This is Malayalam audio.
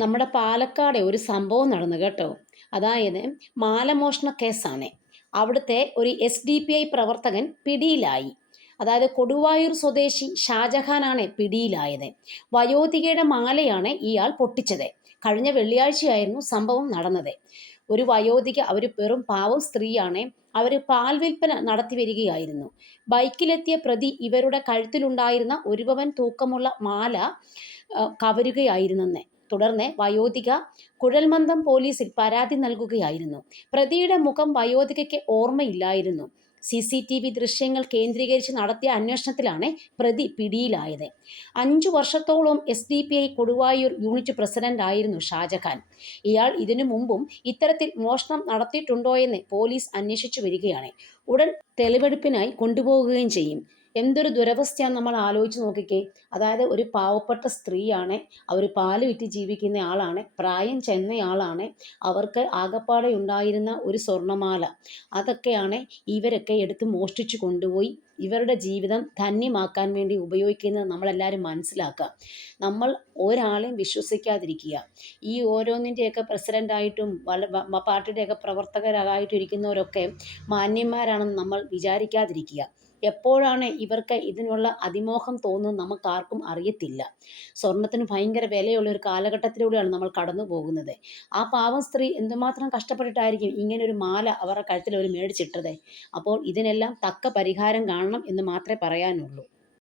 നമ്മുടെ പാലക്കാട് ഒരു സംഭവം നടന്നു കേട്ടോ. അതായത് മാലമോഷണ കേസാണ്. അവിടുത്തെ ഒരു എസ് ഡി പി ഐ പ്രവർത്തകൻ പിടിയിലായി. അതായത് കൊടുവായൂർ സ്വദേശി ഷാജഹാനാണ് പിടിയിലായത്. വയോധികയുടെ മാലയാണ് ഇയാൾ പൊട്ടിച്ചത്. കഴിഞ്ഞ വെള്ളിയാഴ്ചയായിരുന്നു സംഭവം നടന്നത്. ഒരു വയോധിക അവർ വെറും പാവം സ്ത്രീയാണ്. അവർ പാൽ വിൽപ്പന നടത്തി വരികയായിരുന്നു. ബൈക്കിലെത്തിയ പ്രതി ഇവരുടെ കഴുത്തിലുണ്ടായിരുന്ന ഒരു പവൻ തൂക്കമുള്ള മാല കവരുകയായിരുന്നെന്ന് തുടർന്ന് വയോധിക കുഴൽമന്ദം പോലീസിൽ പരാതി നൽകുകയായിരുന്നു. പ്രതിയുടെ മുഖം വയോധികയ്ക്ക് ഓർമ്മയില്ലായിരുന്നു. സി സി ടി വി ദൃശ്യങ്ങൾ കേന്ദ്രീകരിച്ച് നടത്തിയ അന്വേഷണത്തിലാണ് പ്രതി പിടിയിലായത്. അഞ്ചു വർഷത്തോളം S D P I Koduvayur unit president ആയിരുന്നു ഷാജഹാൻ. ഇയാൾ ഇതിനു മുമ്പും ഇത്തരത്തിൽ മോഷണം നടത്തിയിട്ടുണ്ടോയെന്ന് പോലീസ് അന്വേഷിച്ചു വരികയാണ്. ഉടൻ തെളിവെടുപ്പിനായി കൊണ്ടുപോകുകയും ചെയ്യും. എന്തൊരു ദുരവസ്ഥയാണ് നമ്മൾ ആലോചിച്ച് നോക്കിക്കേ. അതായത് ഒരു പാവപ്പെട്ട സ്ത്രീയാണ് അവർ പാൽ വിറ്റ് ജീവിക്കുന്ന ആളാണ് പ്രായം ചെന്നയാളാണ് അവർക്ക് ആകപ്പാടെ ഉണ്ടായിരുന്ന ഒരു സ്വർണമാല അതൊക്കെയാണ് ഇവരൊക്കെ എടുത്ത് മോഷ്ടിച്ചു കൊണ്ടുപോയി ഇവരുടെ ജീവിതം ധന്യമാക്കാൻ വേണ്ടി ഉപയോഗിക്കുന്നത് നമ്മളെല്ലാവരും മനസ്സിലാക്കുക. നമ്മൾ ഒരാളെയും വിശ്വസിക്കാതിരിക്കുക. ഈ ഓരോന്നിന്റെയൊക്കെ പ്രസിഡന്റായിട്ടും വല്ല വ- പാർട്ടിയുടെയൊക്കെ പ്രവർത്തകരായിട്ടും ഇരിക്കുന്നവരൊക്കെ മാന്യന്മാരാണെന്ന് നമ്മൾ വിചാരിക്കാതിരിക്കുക. എപ്പോഴാണ് ഇവർക്ക് ഇതിനുള്ള അതിമോഹം തോന്നുന്നത് നമുക്കാർക്കും അറിയത്തില്ല. സ്വർണത്തിന് ഭയങ്കര വിലയുള്ള ഒരു കാലഘട്ടത്തിലൂടെയാണ് നമ്മൾ കടന്നു പോകുന്നത്. ആ പാവം സ്ത്രീ എന്തുമാത്രം കഷ്ടപ്പെട്ടിട്ടായിരിക്കും ഇങ്ങനെ ഒരു മാല അവരുടെ കഴുത്തിൽ ഒരു മേടിച്ചിട്ടത്? അപ്പോൾ ഇതിനെല്ലാം തക്ക പരിഹാരം കാണണം എന്ന് മാത്രമേ പറയാനുള്ളൂ.